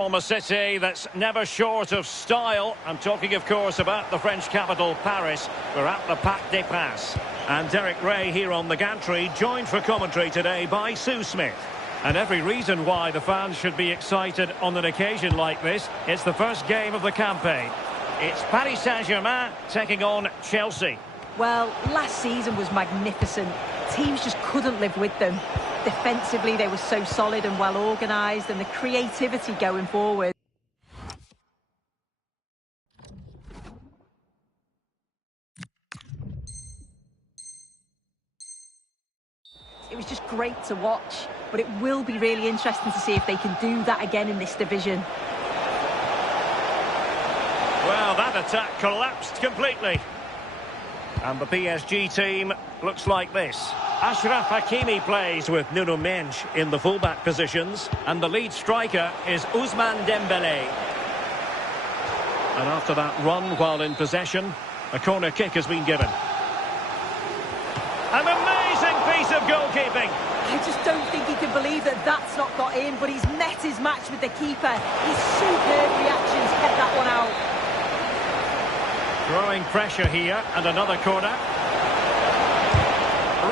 From a city that's never short of style. I'm talking, of course, about the French capital, Paris. We're at the Parc des Princes. And Derek Ray here on the gantry, joined for commentary today by Sue Smith. And every reason why the fans should be excited on an occasion like this. It's the first game of the campaign. It's Paris Saint-Germain taking on Chelsea. Well, last season was magnificent. Teams just couldn't live with them. Defensively, they were so solid and well organised, and the creativity going forward. It was just great to watch, but it will be really interesting to see if they can do that again in this division. Well, that attack collapsed completely. And the PSG team looks like this. Achraf Hakimi plays with Nuno Mendes in the fullback positions. And the lead striker is Ousmane Dembélé. And after that run while in possession, a corner kick has been given. An amazing piece of goalkeeping. I just don't think he can believe that that's not got in, but he's met his match with the keeper. His superb reactions kept that one out. Growing pressure here, and another corner.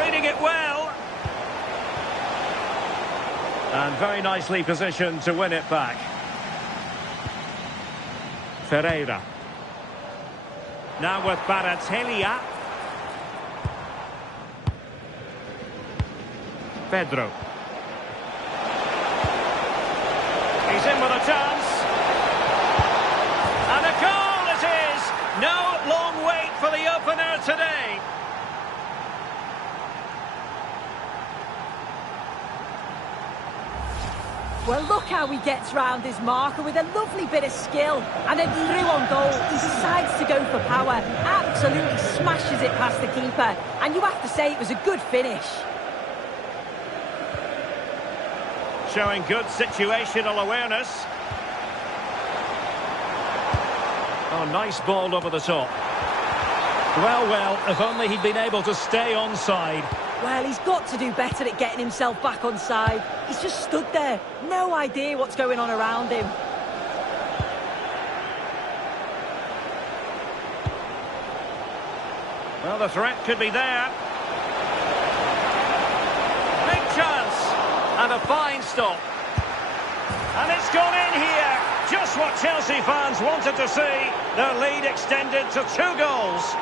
Reading it well. And very nicely positioned to win it back. Ferreira. Now with Kvaratskhelia. Pedro. He's in with a chance. And a goal it is! No long wait for the opener today. Well, look how he gets round his marker with a lovely bit of skill. And then through on goal, he decides to go for power. Absolutely smashes it past the keeper. And you have to say it was a good finish. Showing good situational awareness. Oh, nice ball over the top. Well, if only he'd been able to stay onside. Well, he's got to do better at getting himself back onside. He's just stood there. No idea what's going on around him. Well, the threat could be there. Big chance. And a fine stop. And it's gone in here. Just what Chelsea fans wanted to see. Their lead extended to 2 goals.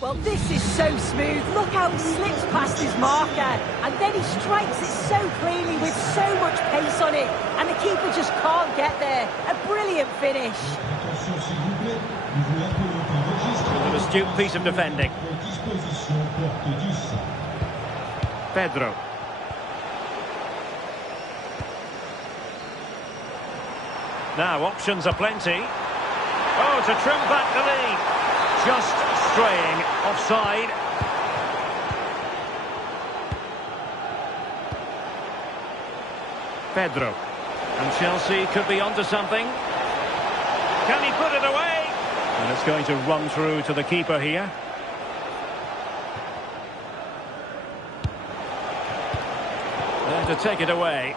Well, this is so smooth. Look how he slips past his marker. And then he strikes it so cleanly with so much pace on it. And the keeper just can't get there. A brilliant finish. An astute piece of defending. Pedro. Now, options are plenty. Oh, to trim back the lead. Just straying offside. Pedro. And Chelsea could be onto something. Can he put it away? And it's going to run through to the keeper here. There to take it away.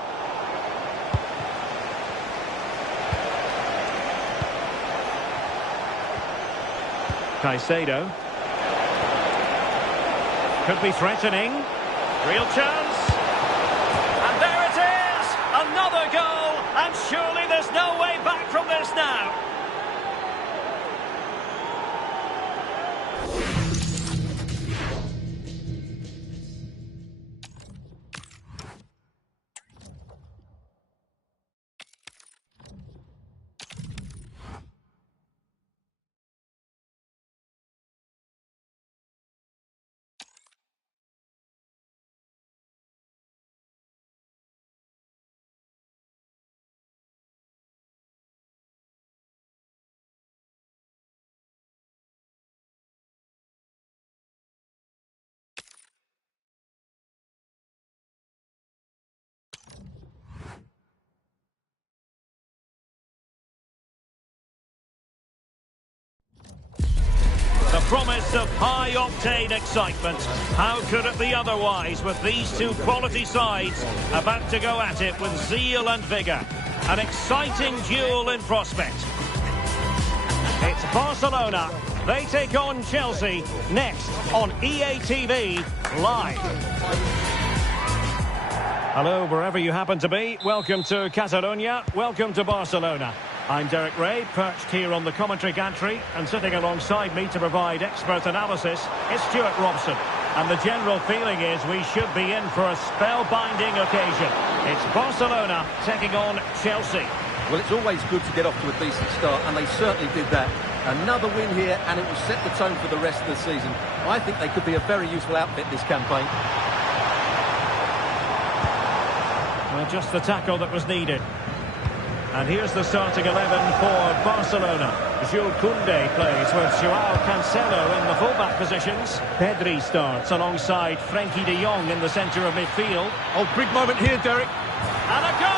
Caicedo. Could be threatening. Real chance. And there it is! Another goal! And surely there's no way back from this now. promise of high-octane excitement. How could it be otherwise with these two quality sides about to go at it with zeal and vigour? An exciting duel in prospect. It's Barcelona. They take on Chelsea next on EA TV Live. Hello, wherever you happen to be. Welcome to Catalonia. Welcome to Barcelona. I'm Derek Ray, perched here on the commentary gantry, and sitting alongside me to provide expert analysis is Stuart Robson. And the general feeling is we should be in for a spellbinding occasion. It's Barcelona taking on Chelsea. Well, it's always good to get off to a decent start, and they certainly did that. Another win here, and it will set the tone for the rest of the season. I think they could be a very useful outfit this campaign. Well, just the tackle that was needed. And here's the starting 11 for Barcelona. Jules Koundé plays with Joao Cancelo in the fullback positions. Pedri starts alongside Frenkie de Jong in the centre of midfield. Oh, big moment here, Derek. And a goal!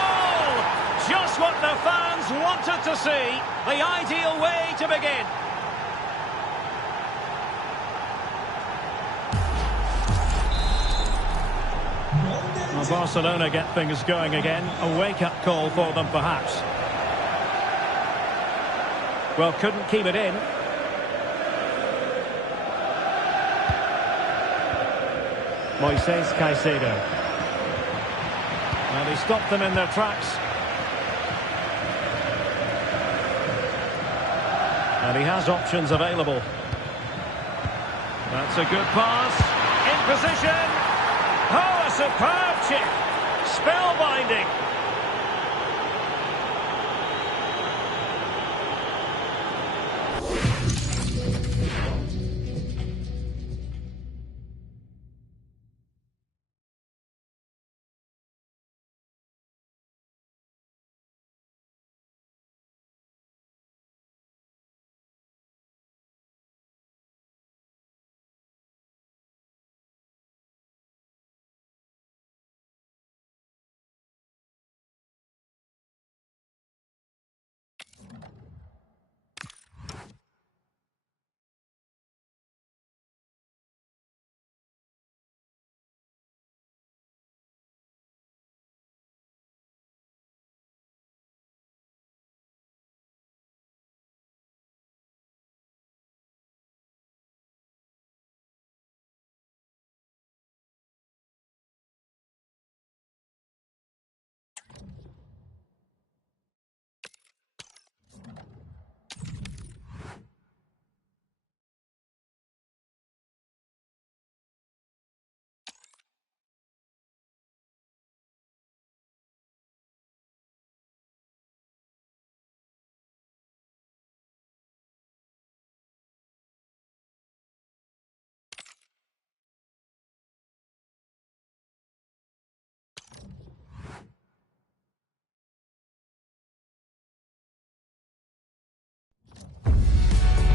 Just what the fans wanted to see. The ideal way to begin. Well, Barcelona get things going again. A wake-up call for them, perhaps. Well, couldn't keep it in. Moises Caicedo. And he stopped them in their tracks. And he has options available. That's a good pass. In position. Oh, a superb chip. Spellbinding.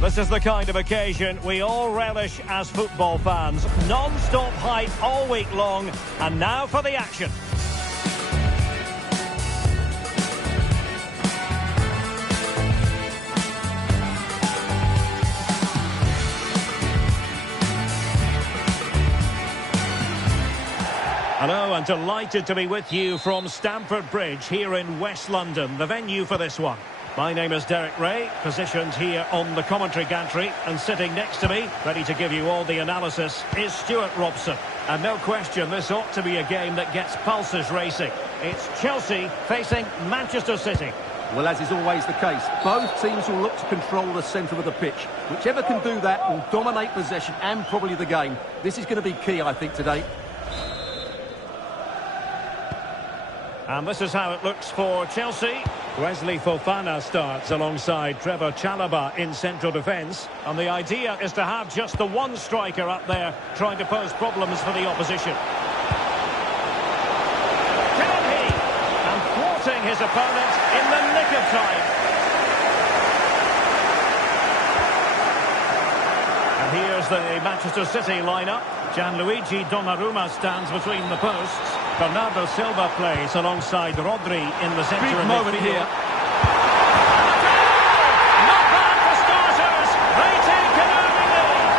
This is the kind of occasion we all relish as football fans. Non-stop hype all week long, and now for the action. Hello, and delighted to be with you from Stamford Bridge here in West London, the venue for this one. My name is Derek Ray, positioned here on the commentary gantry, and sitting next to me, ready to give you all the analysis, is Stuart Robson. And no question, this ought to be a game that gets pulses racing. It's Chelsea facing Manchester City. Well, as is always the case, both teams will look to control the centre of the pitch. Whichever can do that will dominate possession and probably the game. This is going to be key, I think, today. And this is how it looks for Chelsea. Wesley Fofana starts alongside Trevor Chalobah in central defence. And the idea is to have just the one striker up there trying to pose problems for the opposition. Can he? And thwarting his opponent in the nick of time. And here's the Manchester City lineup. Gianluigi Donnarumma stands between the posts. Bernardo Silva plays alongside Rodri in the centre of midfield. Big moment here. Not bad for starters. They take an early lead.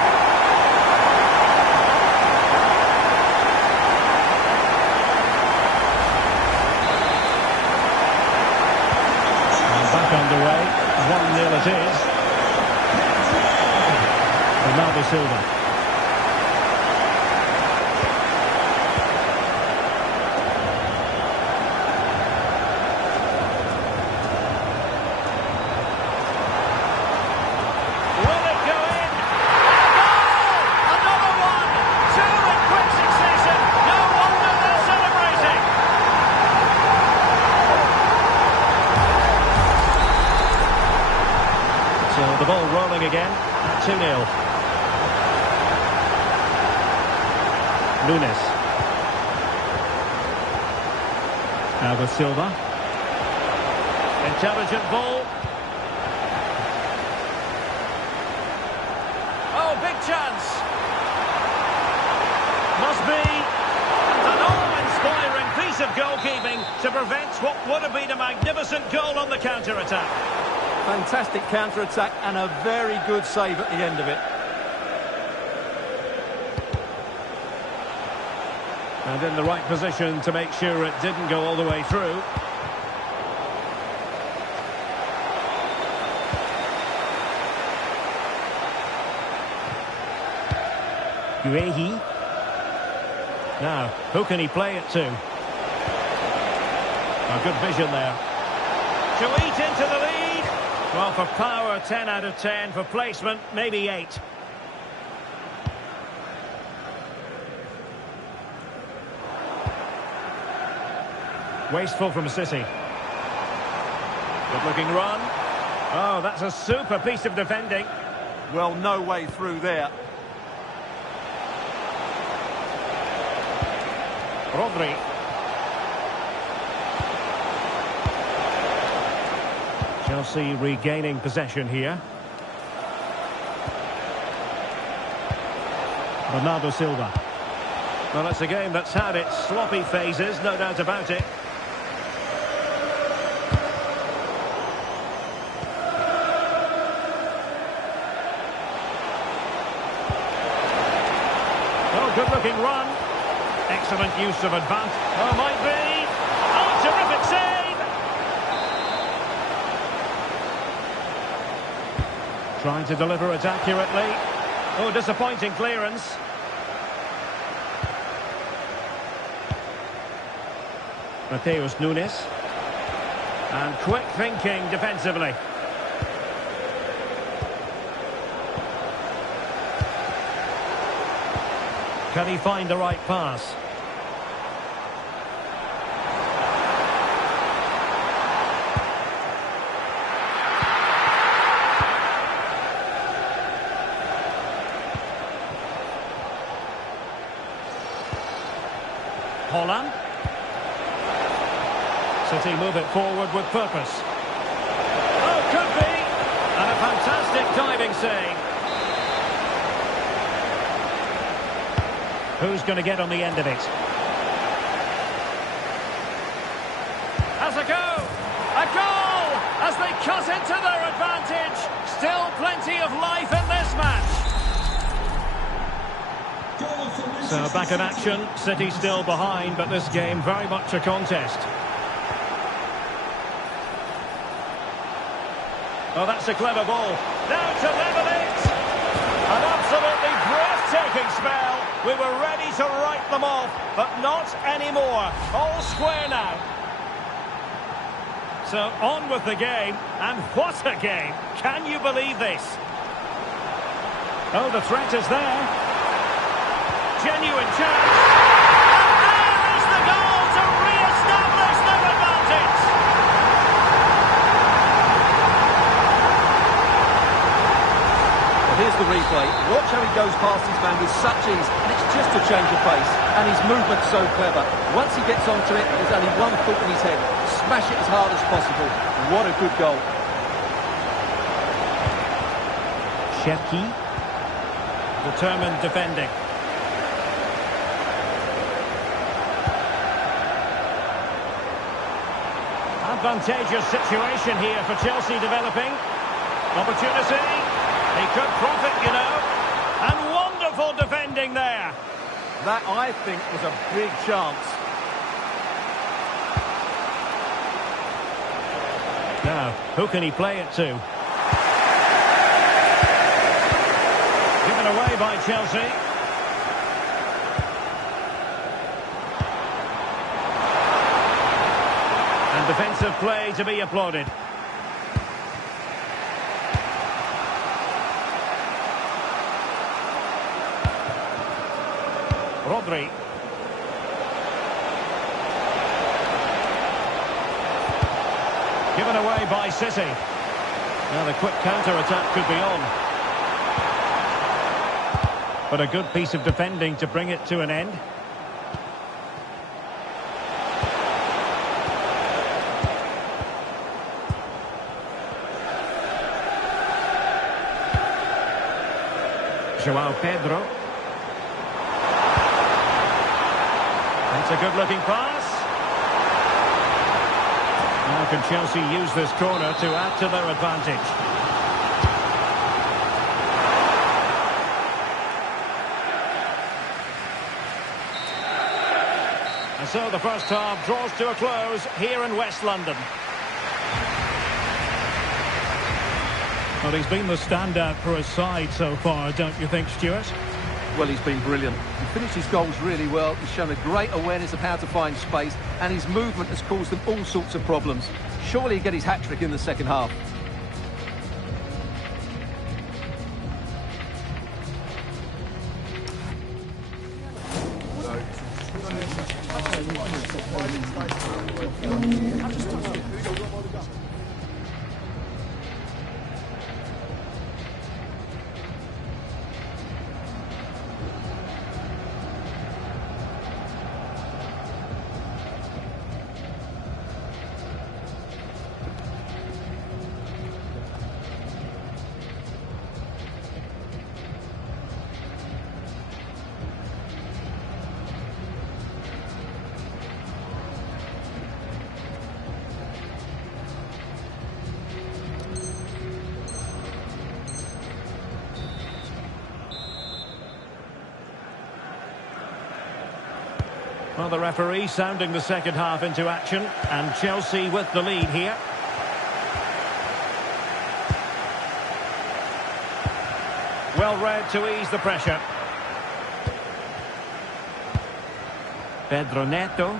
away. 1-0 it is. Bernardo Silva. Will it go in? A goal! Another one! 2 in quick succession. No wonder they're celebrating. So the ball rolling again at 2-0. Nunes. Now with Silva. Intelligent ball. Oh, big chance. Must be an awe-inspiring piece of goalkeeping to prevent what would have been a magnificent goal on the counter-attack. Fantastic counter-attack and a very good save at the end of it. And in the right position to make sure it didn't go all the way through. Guehi. Now, who can he play it to? A good vision there. To eat into the lead. Well, for power, 10 out of 10. For placement, maybe 8. Wasteful from City. Good looking run. Oh, that's a super piece of defending. Well, no way through there. Rodri. Chelsea regaining possession here. Bernardo Silva. Well, it's a game that's had its sloppy phases, no doubt about it. Good looking run. Excellent use of advantage. Oh, might be. Oh, terrific save. Trying to deliver it accurately. Oh, disappointing clearance. Matheus Nunes. And quick thinking defensively. Can he find the right pass? Holland. City move it forward with purpose. Oh, could be! And a fantastic diving save. Who's going to get on the end of it? Has a go! A goal! As they cut into their advantage. Still plenty of life in this match. So back in action. City still behind, but this game very much a contest. Oh, that's a clever ball. Now to level it! An absolutely breathtaking spell. We were ready to write them off, but not anymore. All square now. So on with the game, and what a game. Can you believe this? Oh, the threat is there. Genuine chance. And there is the goal to re-establish their advantage. Here's the replay. Watch how he goes past his man with such ease, and it's just a change of pace. And his movement's so clever. Once he gets onto it, there's only one thought in his head. Smash it as hard as possible. What a good goal. Cherki. Determined defending. Advantageous situation here for Chelsea developing. Opportunity. He could profit, you know. And wonderful defending there. That, I think, was a big chance. Now, who can he play it to? Given away by Chelsea. And defensive play to be applauded. Rodri. Given away by City. Now the quick counter-attack could be on. But a good piece of defending to bring it to an end. João Pedro. It's a good-looking pass. Now can Chelsea use this corner to add to their advantage? And so the first half draws to a close here in West London. Well, he's been the standout for his side so far, don't you think, Stuart? Well, he's been brilliant. He finished his goals really well. He's shown a great awareness of how to find space, and his movement has caused them all sorts of problems. Surely he'll get his hat-trick in the second half. Well, the referee sounding the second half into action, and Chelsea with the lead here. Well read to ease the pressure. Pedro Neto.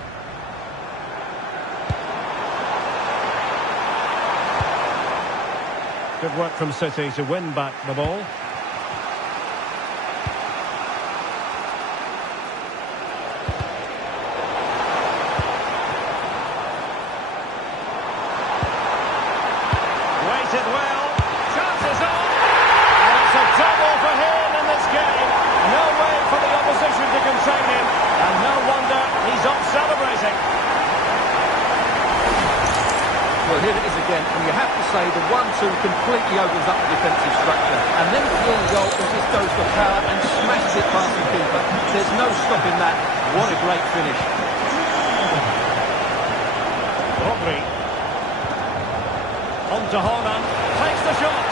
Good work from City to win back the ball. Waited well. Chances on. And it's a double for him in this game. No way for the opposition to contain him. And no wonder he's off celebrating. Well, here it is again, and you have to say the 1-2 completely opens up the defensive structure. And then the clean goal just goes for power and smashes it past the keeper. There's no stopping that. What a great finish. Rodri. On to Haaland. Takes the shot.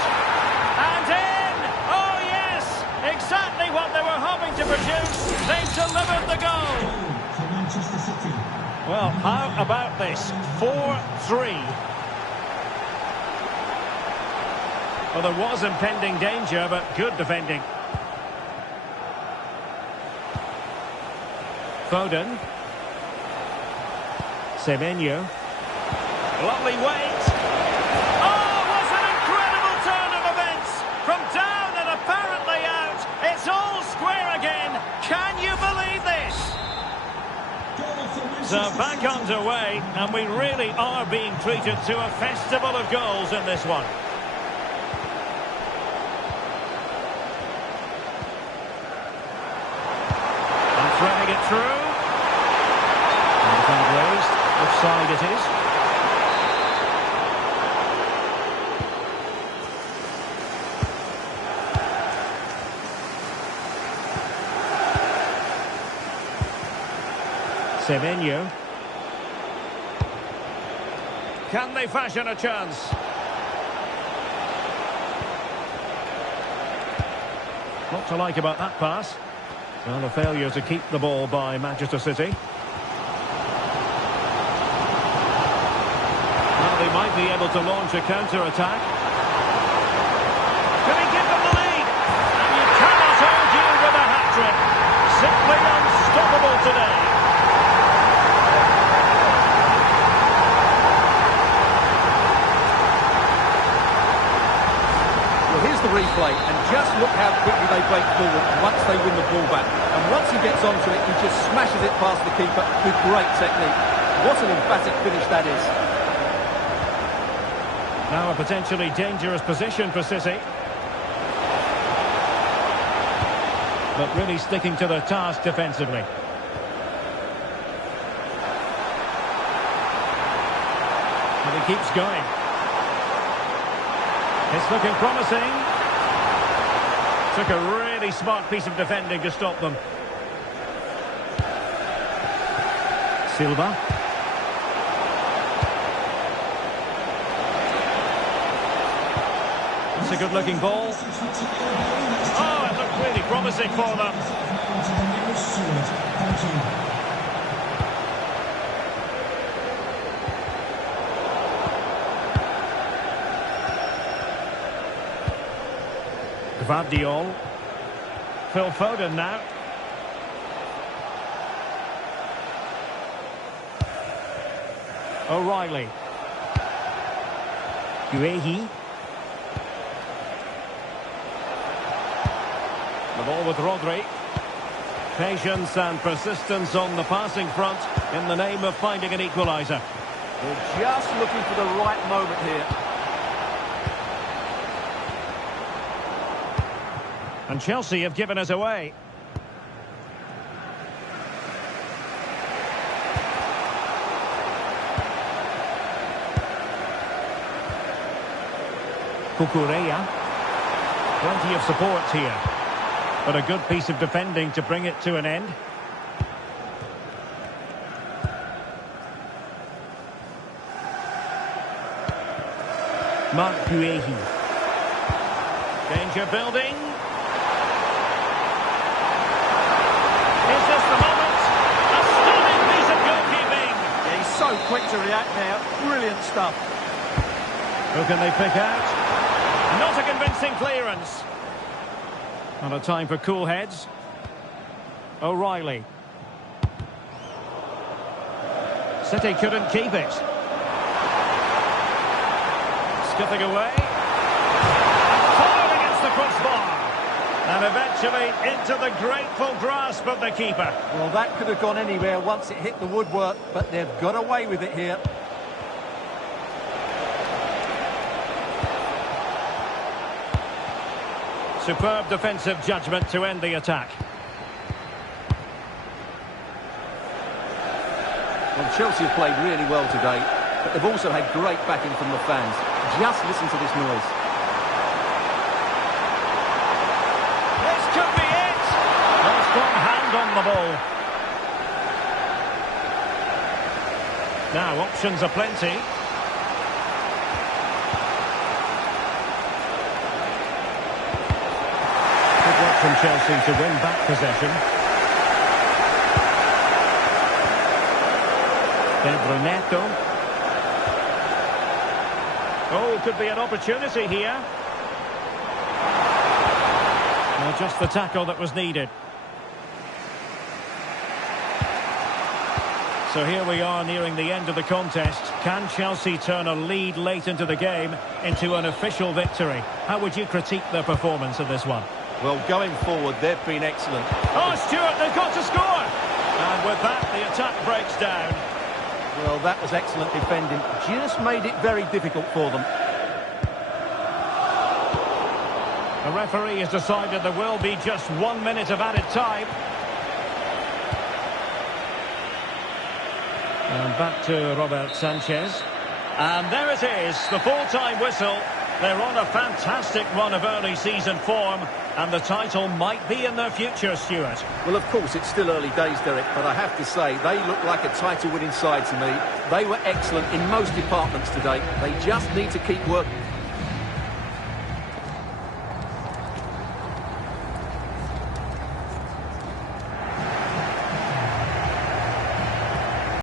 And in! Oh, yes! Exactly what they were hoping to produce. They've delivered the goal. For Manchester City. Well, how about this? 4-3. Well, there was impending danger, but good defending. Foden. Semenyo. Lovely wait. Oh, what an incredible turn of events! From down and apparently out, it's all square again. Can you believe this? So back underway, and we really are being treated to a festival of goals in this one. And threading it through. And the flag raised. Offside it is. Semenyo. Can they fashion a chance? What to like about that pass? Well, a failure to keep the ball by Manchester City. Well, Well, he might be able to launch a counter-attack. Can he give them the lead? And you cannot argue with a hat-trick. Simply unstoppable today. Well, here's the replay, and just look how quickly they break forward once they win the ball back. And once he gets onto it, he just smashes it past the keeper with great technique. What an emphatic finish that is. Now a potentially dangerous position for City. But really sticking to the task defensively. And he keeps going. It's looking promising. Took a really smart piece of defending to stop them. Silva. It's a good-looking ball. Oh, it looked really promising for them. Gvardiol. Phil Foden now. O'Reilly. Guehi. The ball with Rodri. Patience and persistence on the passing front in the name of finding an equaliser. They're just looking for the right moment here. And Chelsea have given us away. Cucurella. Plenty of support here. But a good piece of defending to bring it to an end. Marc Guehi. Danger building. Is this the moment? A stunning piece of goalkeeping. Yeah, he's so quick to react now. Brilliant stuff. Who can they pick out? Not a convincing clearance. Not a time for cool heads. O'Reilly. City couldn't keep it. Skipping away. Forward against the crossbar. And eventually into the grateful grasp of the keeper. Well, that could have gone anywhere once it hit the woodwork, but they've got away with it here. Superb defensive judgment to end the attack. Well, Chelsea have played really well today, but they've also had great backing from the fans. Just listen to this noise. This could be it! A strong hand on the ball. Now, options are plenty. From Chelsea to win back possession. Pedro Neto. Oh, could be an opportunity here. Well, just the tackle that was needed. So here we are nearing the end of the contest. Can Chelsea turn a lead late into the game into an official victory? How would you critique their performance in this one? Well, going forward, they've been excellent. Oh, Stuart, they've got to score! And with that, the attack breaks down. Well, that was excellent defending. Just made it very difficult for them. The referee has decided there will be just 1 minute of added time. And back to Robert Sanchez. And there it is, the full-time whistle. They're on a fantastic run of early season form, and the title might be in their future, Stuart. Well, of course, it's still early days, Derek, but I have to say, they look like a title-winning side to me. They were excellent in most departments today. They just need to keep working.